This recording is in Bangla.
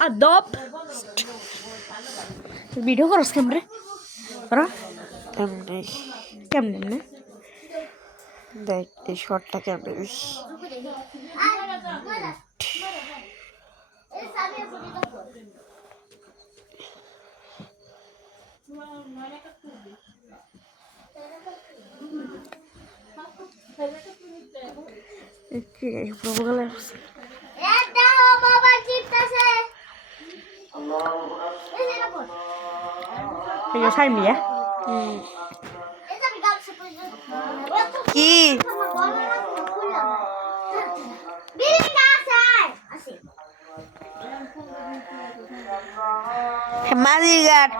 আদব ভিডিও করস কেমরে ওরা কেমনে কেমনে দেখ এই শর্টটা কেমনে প্রভুগালে সাইম নিয়ে কি মাঝিঘাট